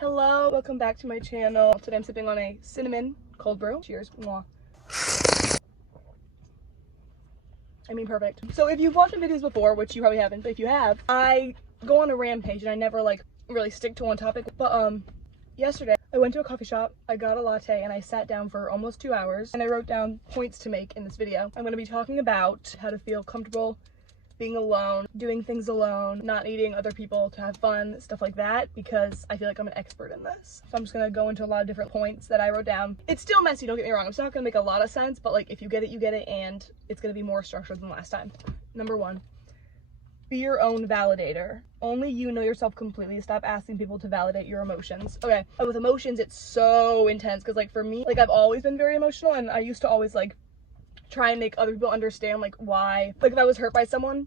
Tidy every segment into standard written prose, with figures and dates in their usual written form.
Hello, welcome back to my channel. Today I'm sipping on a cinnamon cold brew. Cheers. Mwah. I mean, perfect. So if you've watched my videos before, which you probably haven't, but if you have, I go on a rampage and I never like really stick to one topic. But yesterday I went to a coffee shop, I got a latte, and I sat down for almost 2 hours and I wrote down points to make in this video. I'm going to be talking about how to feel comfortable being alone, doing things alone, not needing other people to have fun, stuff like that, because I feel like I'm an expert in this. So I'm just gonna go into a lot of different points that I wrote down. It's still messy, don't get me wrong. It's not gonna make a lot of sense, but like if you get it, you get it, and it's gonna be more structured than last time. Number 1, be your own validator. Only you know yourself completely. Stop asking people to validate your emotions. Okay, with emotions, it's so intense, because like for me, like I've always been very emotional, and I used to always like try and make other people understand like why, like if I was hurt by someone,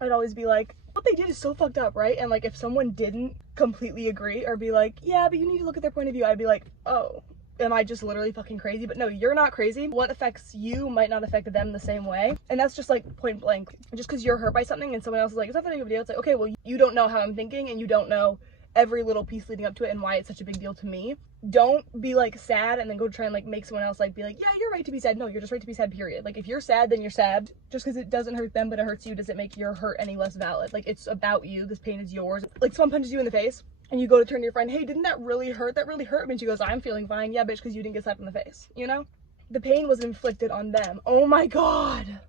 I'd always be like, what they did is so fucked up, right? And like if someone didn't completely agree or be like, yeah, but you need to look at their point of view, I'd be like, oh, am I just literally fucking crazy? But no, you're not crazy. What affects you might not affect them the same way, and that's just like point blank. Just because you're hurt by something and someone else is like, it's not that big of a deal, it's like, okay, well, you don't know how I'm thinking and you don't know every little piece leading up to it and why it's such a big deal to me. Don't be like sad and then go try and like make someone else like be like, yeah, you're right to be sad. No, you're just right to be sad, period. Like if you're sad, then you're sad. Just because it doesn't hurt them but it hurts you doesn't make your hurt any less valid. Like it's about you. This pain is yours. Like someone punches you in the face and you go to turn to your friend, hey, didn't that really hurt? That really hurt me. And she goes, I'm feeling fine. Yeah, bitch, because you didn't get slapped in the face, you know? The pain was inflicted on them. Oh my God.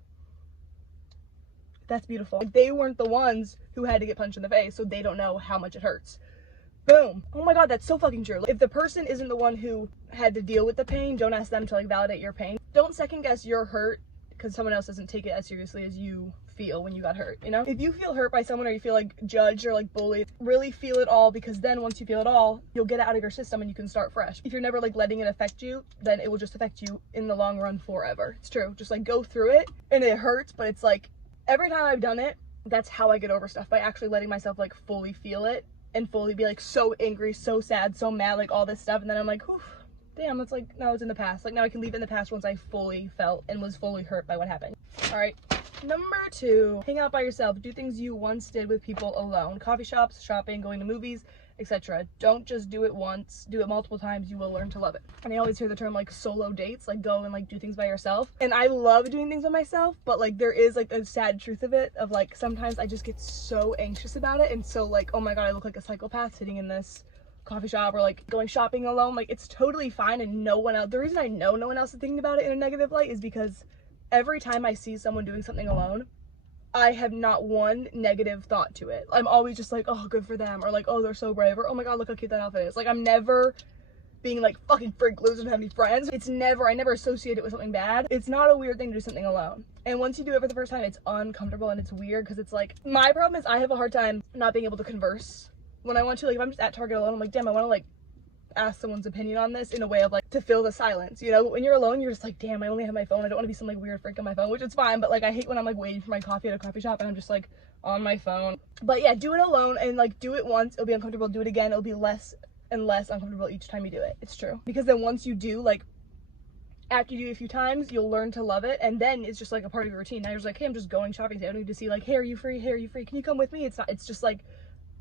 That's beautiful. Like, they weren't the ones who had to get punched in the face, so they don't know how much it hurts. Boom. Oh my God, that's so fucking true. If the person isn't the one who had to deal with the pain, don't ask them to like validate your pain. Don't second guess your hurt because someone else doesn't take it as seriously as you feel when you got hurt, you know? If you feel hurt by someone or you feel like judged or like bullied, really feel it all, because then once you feel it all, you'll get it out of your system and you can start fresh. If you're never like letting it affect you, then it will just affect you in the long run forever. It's true. Just like go through it and it hurts, but it's like every time I've done it, that's how I get over stuff, by actually letting myself like fully feel it and fully be like so angry, so sad, so mad, like all this stuff. And then I'm like, whew, damn, it's like, now it's in the past. Like now I can leave it in the past once I fully felt and was fully hurt by what happened. All right. Number 2, hang out by yourself. Do things you once did with people alone. Coffee shops, shopping, going to movies, etc. Don't just do it once, do it multiple times. You will learn to love it. And I always hear the term like solo dates, like go and like do things by yourself. And I love doing things by myself, but like there is like a sad truth of it, of like sometimes I just get so anxious about it, and so like, oh my God, I look like a psychopath sitting in this coffee shop or like going shopping alone. Like it's totally fine, and no one else, the reason I know no one else is thinking about it in a negative light is because every time I see someone doing something alone, I have not one negative thought to it. I'm always just like, oh, good for them, or like, oh, they're so brave, or oh my God, look how cute that outfit is. Like I'm never being like fucking freak loser and have any friends. It's never, I never associate it with something bad. It's not a weird thing to do something alone. And once you do it for the first time, it's uncomfortable and it's weird, because it's like, my problem is I have a hard time not being able to converse when I want to. Like if I'm just at Target alone, I'm like, damn, I want to like ask someone's opinion on this in a way of like to fill the silence, you know? But when you're alone, you're just like, damn, I only have my phone. I don't want to be some like weird freak on my phone, which is fine, but like I hate when I'm like waiting for my coffee at a coffee shop and I'm just like on my phone. But yeah, do it alone, and like do it once, it'll be uncomfortable. Do it again, it'll be less and less uncomfortable each time you do it. It's true. Because then once you do, like after you do it a few times, you'll learn to love it, and then it's just like a part of your routine. Now you're just like, hey, I'm just going shopping today. I don't need to see like, hey, are you free? Hey, are you free? Can you come with me? It's not, it's just like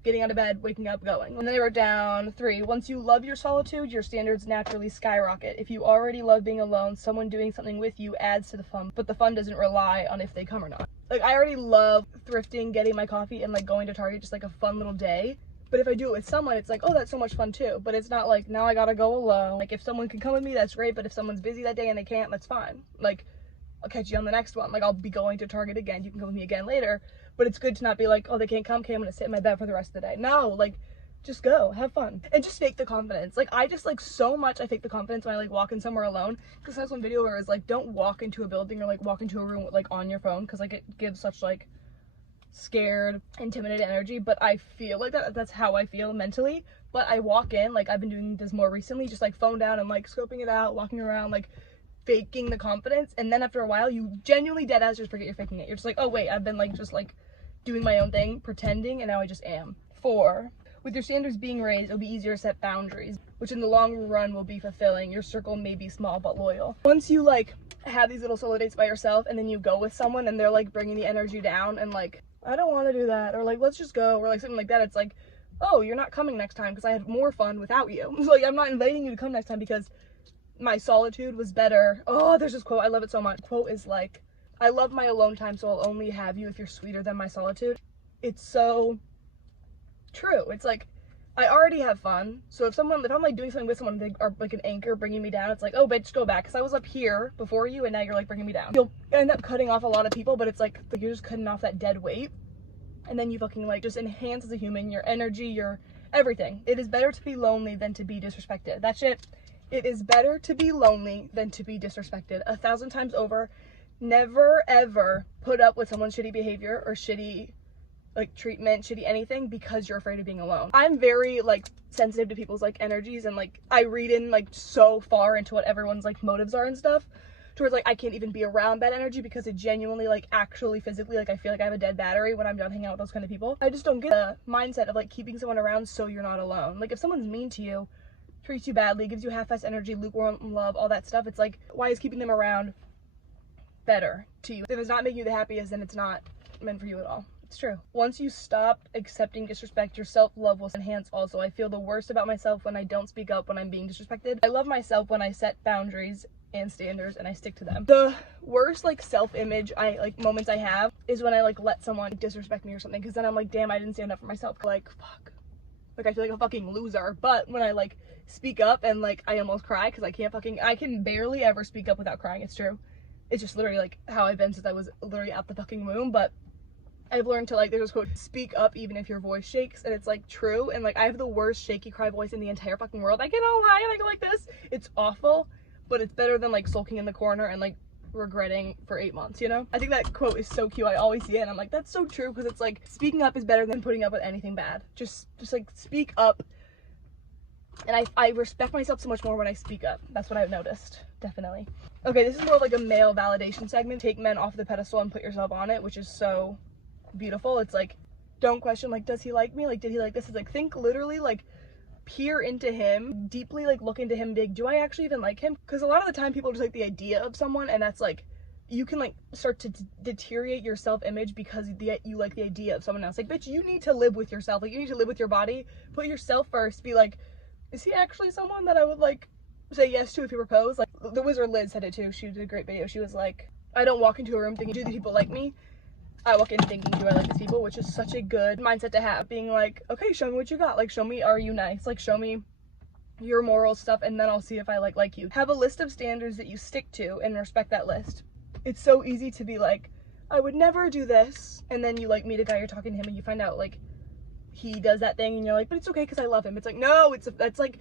getting out of bed, waking up, going. And then I wrote down 3, once you love your solitude, your standards naturally skyrocket. If you already love being alone, someone doing something with you adds to the fun, but the fun doesn't rely on if they come or not. Like I already love thrifting, getting my coffee, and like going to Target, just like a fun little day. But if I do it with someone, it's like, oh, that's so much fun too. But it's not like, now I gotta go alone. Like if someone can come with me, that's great. But if someone's busy that day and they can't, that's fine. Like I'll catch you on the next one. Like I'll be going to Target again. You can come with me again later. But it's good to not be like, oh, they can't come. Okay, I'm gonna sit in my bed for the rest of the day. No, like just go, have fun, and just fake the confidence. Like I just like so much I fake the confidence when I like walk in somewhere alone, because there's one video where it's like, don't walk into a building or like walk into a room with, like on your phone, because like it gives such like scared, intimidated energy. But I feel like that's how I feel mentally. But I walk in, like I've been doing this more recently, just like phone down and like scoping it out, walking around, like faking the confidence. And then after a while, you genuinely dead ass just forget you're faking it. You're just like, oh wait, I've been like just like doing my own thing, pretending, and now I just am. 4, with your standards being raised, it'll be easier to set boundaries, which in the long run will be fulfilling. Your circle may be small but loyal. Once you like have these little solo dates by yourself, and then you go with someone and they're like bringing the energy down and like, I don't want to do that, or like, let's just go, or like something like that, it's like, oh, you're not coming next time because I had more fun without you. Like, I'm not inviting you to come next time because my solitude was better. Oh, there's this quote, I love it so much. The quote is like, I love my alone time, so I'll only have you if you're sweeter than my solitude. It's so true. It's like, I already have fun, so if I'm like doing something with someone, they are like an anchor bringing me down, it's like, oh bitch, go back, because I was up here before you and now you're like bringing me down. You'll end up cutting off a lot of people, but it's like you're just cutting off that dead weight, and then you fucking like just enhance as a human, your energy, your everything. It is better to be lonely than to be disrespected. That shit, it is better to be lonely than to be disrespected 1,000 times over. Never ever put up with someone's shitty behavior or shitty like treatment, shitty anything because you're afraid of being alone. I'm very like sensitive to people's like energies, and like I read in like so far into what everyone's like motives are and stuff, towards like I can't even be around bad energy because it genuinely like actually physically like I feel like I have a dead battery when I'm done hanging out with those kind of people. I just don't get the mindset of like keeping someone around so you're not alone. Like if someone's mean to you, treats you badly, gives you half-ass energy, lukewarm love, all that stuff, it's like, why is keeping them around better to you? If it's not making you the happiest, then it's not meant for you at all. It's true. Once you stop accepting disrespect, your self-love will enhance also. I feel the worst about myself when I don't speak up when I'm being disrespected. I love myself when I set boundaries and standards and I stick to them. The worst like self-image moments I have is when I like let someone disrespect me or something, because then I'm like, damn, I didn't stand up for myself. Like, fuck. Like I feel like a fucking loser. But when I like speak up and like I almost cry because I can barely ever speak up without crying. It's true. It's just literally like how I've been since I was literally at the fucking womb. But I've learned to like, there's this quote, speak up even if your voice shakes, and it's like true. And like I have the worst shaky cry voice in the entire fucking world. I get all high and I go like this. It's awful, but it's better than like sulking in the corner and like regretting for 8 months, you know? I think that quote is so cute. I always see it and I'm like, that's so true, because it's like speaking up is better than putting up with anything bad. Just like speak up. And I respect myself so much more when I speak up. That's what I've noticed, definitely. Okay, this is more like a male validation segment. Take men off the pedestal and put yourself on it, which is so beautiful. It's like, don't question like, does he like me? Like, did he like this? It's like, think literally, like peer into him deeply, like look into him big. Do I actually even like him? Because a lot of the time people just like the idea of someone, and that's like, you can like start to deteriorate your self-image because you like the idea of someone else. Like, bitch, you need to live with yourself. Like, you need to live with your body. Put yourself first. Be like, is he actually someone that I would like say yes to if he proposed? Like the wizard Liz said it too. She did a great video. She was like, I don't walk into a room thinking, do these people like me? I walk in thinking, do I like these people? Which is such a good mindset to have. Being like, okay, show me what you got. Like, show me, are you nice? Like, show me your moral stuff, and then I'll see if I like you. Have a list of standards that you stick to and respect that list. It's so easy to be like, I would never do this, and then you like meet a guy, you're talking to him, and you find out like he does that thing, and you're like, but it's okay because I love him. It's like, no, it's like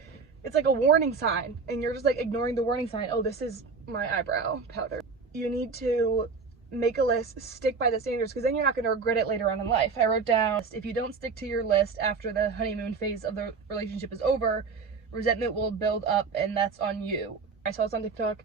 a warning sign, and you're just like ignoring the warning sign. Oh, this is my eyebrow powder. You need to make a list, stick by the standards, because then you're not going to regret it later on in life. I wrote down, if you don't stick to your list after the honeymoon phase of the relationship is over, resentment will build up, and that's on you. I saw this on TikTok.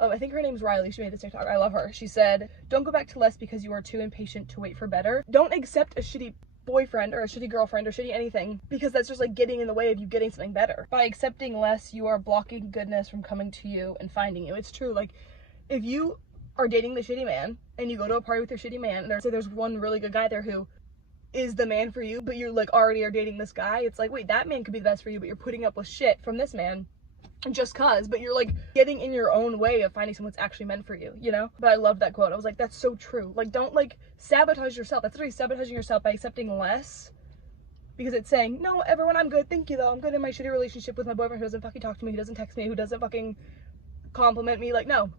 I think her name's Riley. She made this TikTok. I love her. She said, don't go back to less because you are too impatient to wait for better. Don't accept a shitty boyfriend or a shitty girlfriend or shitty anything, because that's just like getting in the way of you getting something better. By accepting less, you are blocking goodness from coming to you and finding you. It's true. Like, if you are dating the shitty man and you go to a party with your shitty man, and there's one really good guy there who is the man for you, but you're like already are dating this guy, it's like, wait, that man could be the best for you, but you're putting up with shit from this man just cause, but you're like getting in your own way of finding someone that's actually meant for you, you know? But I love that quote. I was like, that's so true. Like, don't like sabotage yourself. That's literally sabotaging yourself by accepting less, because it's saying, no, everyone, I'm good, thank you though, I'm good in my shitty relationship with my boyfriend who doesn't fucking talk to me, who doesn't text me, who doesn't fucking compliment me. Like, no,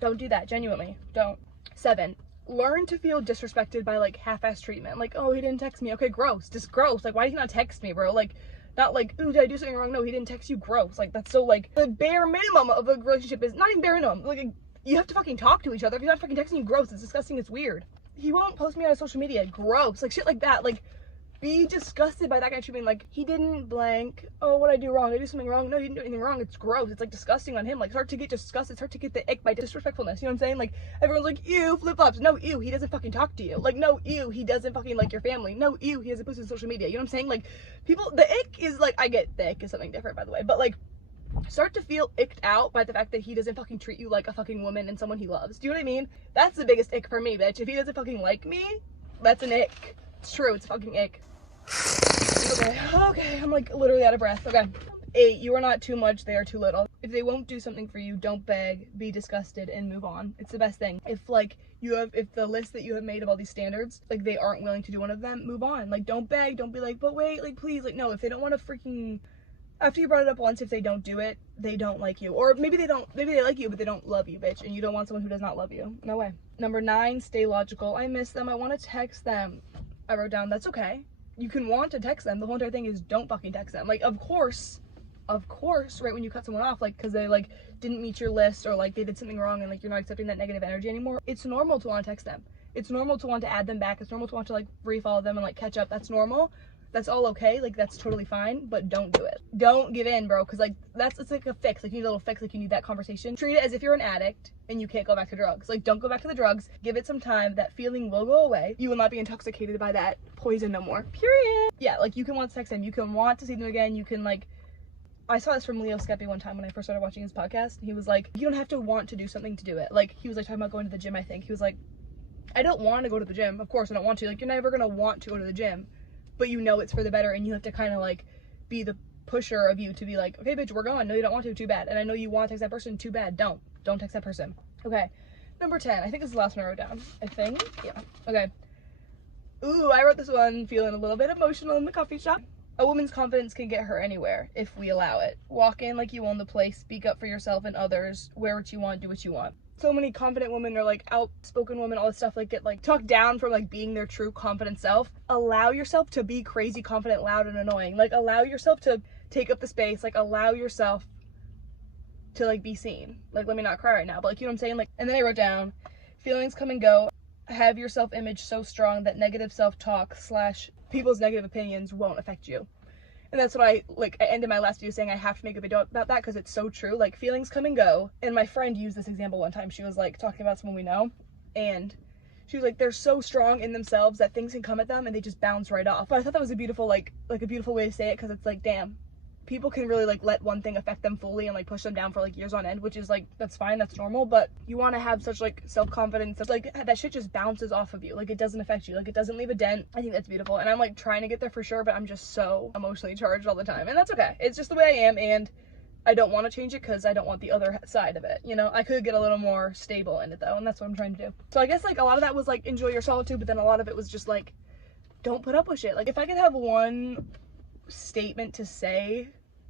don't do that. Genuinely, don't. 7, learn to feel disrespected by like half-ass treatment. Like, oh, he didn't text me. Okay, gross. Just gross. Like, why did he not text me, bro? Like, not like, ooh, did I do something wrong? No, he didn't text you. Gross. Like, that's so like, the bare minimum of a relationship is not even bare minimum. Like, you have to fucking talk to each other. If you're not fucking texting you, gross. It's disgusting. It's weird. He won't post me on social media. Gross. Like, shit like that. Like, be disgusted by that kind of treatment. Like, he didn't blank. Oh, what did I do wrong? Did I do something wrong? No, you didn't do anything wrong. It's gross. It's like disgusting on him. Like, start to get disgusted. Start to get the ick by disrespectfulness. You know what I'm saying? Like, everyone's like, ew, flip-flops. No, ew, he doesn't fucking talk to you. Like, no, ew, he doesn't fucking like your family. No, ew, he hasn't posted on social media. You know what I'm saying? Like, people, the ick is like, I get the ick is something different, by the way, but like, start to feel icked out by the fact that he doesn't fucking treat you like a fucking woman and someone he loves. Do you know what I mean? That's the biggest ick for me, bitch. If he doesn't fucking like me, that's an ick. It's true, it's a fucking ick. Okay, I'm like literally out of breath. Okay. 8, you are not too much, they are too little. If they won't do something for you, don't beg, be disgusted, and move on. It's the best thing. If like if the list that you have made of all these standards, like they aren't willing to do one of them, move on. Like don't beg, don't be like, but wait, like please, like no, if they don't want to freaking, after you brought it up once, if they don't do it, they don't like you. Or maybe they like you, but they don't love you, bitch, and you don't want someone who does not love you. No way. Number 9, stay logical. I miss them, I want to text them. I wrote down, that's okay. You can want to text them. The whole entire thing is don't fucking text them. Like, of course, right when you cut someone off, like, because they, like, didn't meet your list or, like, they did something wrong and, like, you're not accepting that negative energy anymore, it's normal to want to text them. It's normal to want to add them back. It's normal to want to, like, refollow them and, like, catch up. That's normal. That's all okay. Like, that's totally fine, but don't do it. Don't give in, bro, because, like, it's like a fix. Like, you need a little fix. Like, you need that conversation. Treat it as if you're an addict and you can't go back to drugs. Like, don't go back to the drugs. Give it some time. That feeling will go away. You will not be intoxicated by that poison no more. Period. Yeah, like, you can want to text them. You can want to see them again. You can, like, I saw this from Leo Skeppy one time when I first started watching his podcast. He was like, you don't have to want to do something to do it. Like, he was, like, talking about going to the gym, I think. He was like, I don't want to go to the gym. Of course I don't want to. Like, you're never going to want to go to the gym. But you know it's for the better, and you have to kind of, like, be the pusher of you to be like, okay, bitch, we're going. No, you don't want to. Too bad. And I know you want to text that person. Too bad. Don't text that person. Okay. Number 10. I think this is the last one I wrote down. I think. Yeah. Okay. Ooh, I wrote this one feeling a little bit emotional in the coffee shop. A woman's confidence can get her anywhere if we allow it. Walk in like you own the place. Speak up for yourself and others. Wear what you want. Do what you want. So many confident women or, like, outspoken women, all this stuff, like, get, like, talked down from, like, being their true confident self. Allow yourself to be crazy confident, loud, and annoying. Like, allow yourself to take up the space. Like, allow yourself to, like, be seen. Like, let me not cry right now, but, like, you know what I'm saying? Like, and then I wrote down, feelings come and go. Have your self-image so strong that negative self-talk / people's negative opinions won't affect you. And that's what I ended my last video saying I have to make a video about that because it's so true. Like, feelings come and go. And my friend used this example one time. She was, like, talking about someone we know, and she was like, they're so strong in themselves that things can come at them and they just bounce right off. But I thought that was a beautiful, like a beautiful way to say it, because it's like, damn, people can really, like, let one thing affect them fully and, like, push them down for, like, years on end, which is, like, that's fine, that's normal. But you want to have such, like, self-confidence that, like, that shit just bounces off of you. Like, it doesn't affect you. Like, it doesn't leave a dent. I think that's beautiful. And I'm, like, trying to get there for sure, but I'm just so emotionally charged all the time. And that's okay. It's just the way I am, and I don't want to change it because I don't want the other side of it, you know? I could get a little more stable in it, though, and that's what I'm trying to do. So I guess, like, a lot of that was, like, enjoy your solitude, but then a lot of it was just, like, don't put up with shit. Like, if I could have one statement to say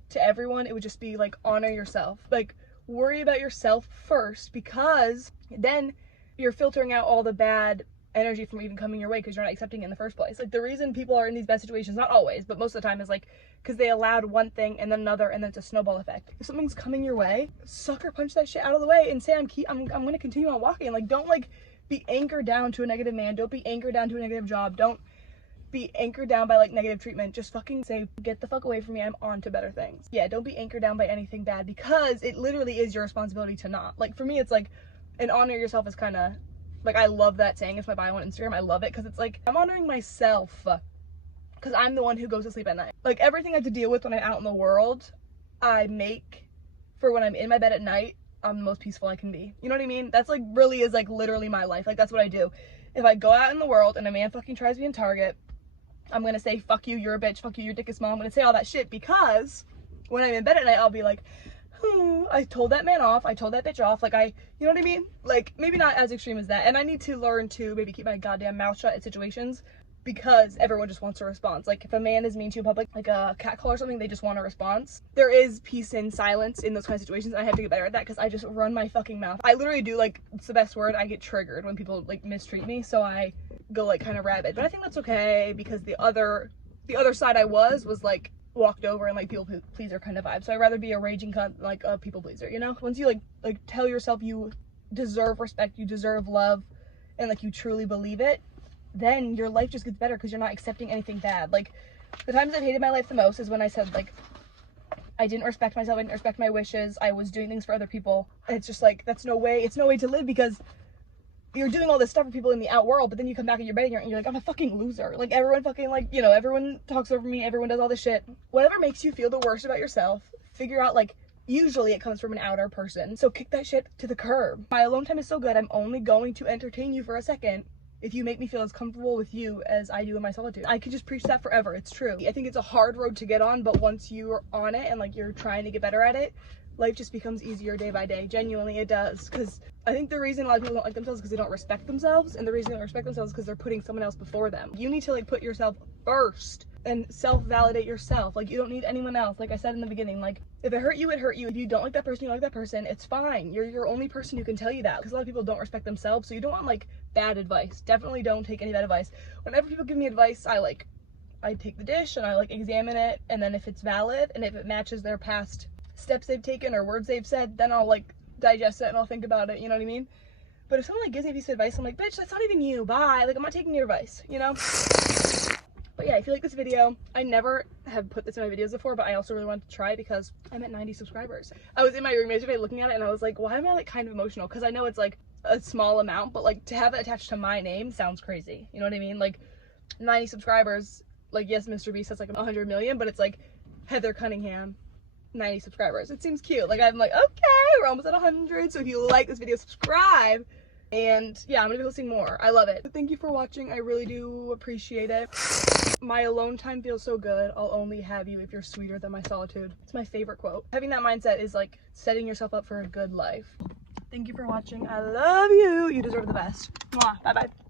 to everyone, it would just be, like, honor yourself. Like, worry about yourself first, because then you're filtering out all the bad energy from even coming your way because you're not accepting it in the first place. Like, the reason people are in these bad situations, not always, but most of the time, is like because they allowed one thing and then another, and then it's a snowball effect. If something's coming your way, sucker punch that shit out of the way and say, I'm gonna continue on walking. Like, don't, like, be anchored down to a negative man. Don't be anchored down to a negative job. Don't be anchored down by, like, negative treatment. Just fucking say, get the fuck away from me, I'm on to better things. Yeah, don't be anchored down by anything bad, because it literally is your responsibility to not. Like, for me, it's like, and honor yourself is kind of, like, I love that saying. It's my bio on Instagram. I love it because it's like, I'm honoring myself because I'm the one who goes to sleep at night. Like, everything I have to deal with when I'm out in the world, I make for when I'm in my bed at night, I'm the most peaceful I can be. You know what I mean? That's, like, really is, like, literally my life. Like, that's what I do. If I go out in the world and a man fucking tries me in Target, I'm gonna say, fuck you, you're a bitch, fuck you, your dick is small. I'm gonna say all that shit, because when I'm in bed at night, I'll be like, I told that man off, I told that bitch off. Like, you know what I mean? Like, maybe not as extreme as that. And I need to learn to maybe keep my goddamn mouth shut in situations, because everyone just wants a response. Like, if a man is mean to you in public, like a catcall or something, they just want a response. There is peace in silence in those kind of situations. I have to get better at that, because I just run my fucking mouth. I literally do, like, it's the best word. I get triggered when people, like, mistreat me, so I go, like, kind of rabid. But I think that's okay, because the other side I was like walked over and, like, people pleaser kind of vibe. So I'd rather be a raging cunt than, like, a people pleaser, you know? Once you like tell yourself you deserve respect, you deserve love, and, like, you truly believe it, then your life just gets better because you're not accepting anything bad. Like, the times I've hated my life the most is when I said, like, I didn't respect myself, I didn't respect my wishes, I was doing things for other people. And it's just like, it's no way to live, because you're doing all this stuff for people in the out world, but then you come back in your bed and you're like, I'm a fucking loser. Like, everyone fucking, like, you know, everyone talks over me, everyone does all this shit. Whatever makes you feel the worst about yourself, figure out, like, usually it comes from an outer person. So kick that shit to the curb. My alone time is so good, I'm only going to entertain you for a second if you make me feel as comfortable with you as I do in my solitude. I could just preach that forever. It's true. I think it's a hard road to get on, but once you're on it and like you're trying to get better at it, life just becomes easier day by day. Genuinely, it does. Because I think the reason a lot of people don't like themselves is because they don't respect themselves, and the reason they don't respect themselves is because they're putting someone else before them. You need to like put yourself first and self-validate yourself. Like, you don't need anyone else. Like I said in the beginning, like, if it hurt you, it hurt you. If you don't like that person, you don't like that person, it's fine. You're your only person who can tell you that, because a lot of people don't respect themselves. So you don't want like bad advice. Definitely don't take any bad advice. Whenever people give me advice, I take the dish and I like examine it, and then if it's valid and if it matches their past steps they've taken or words they've said, then I'll like digest it and I'll think about it, you know what I mean? But if someone like gives me a piece of advice, I'm like, bitch, that's not even you, bye. Like, I'm not taking your advice, you know? But yeah, if you like this video, I never have put this in my videos before, but I also really wanted to try because I'm at 90 subscribers. I was in my room yesterday looking at it and I was like, why am I like kind of emotional? Because I know it's like a small amount, but like to have it attached to my name sounds crazy. You know what I mean? Like 90 subscribers, like yes, Mr. Beast has like 100 million, but it's like Heather Cunningham, 90 subscribers. It seems cute. Like, I'm like, okay, we're almost at 100. So if you like this video, subscribe. And yeah, I'm gonna be posting more. I love it. Thank you for watching. I really do appreciate it. My alone time feels so good. I'll only have you if you're sweeter than my solitude. It's my favorite quote. Having that mindset is like setting yourself up for a good life. Thank you for watching. I love you. You deserve the best. Mwah. Bye bye.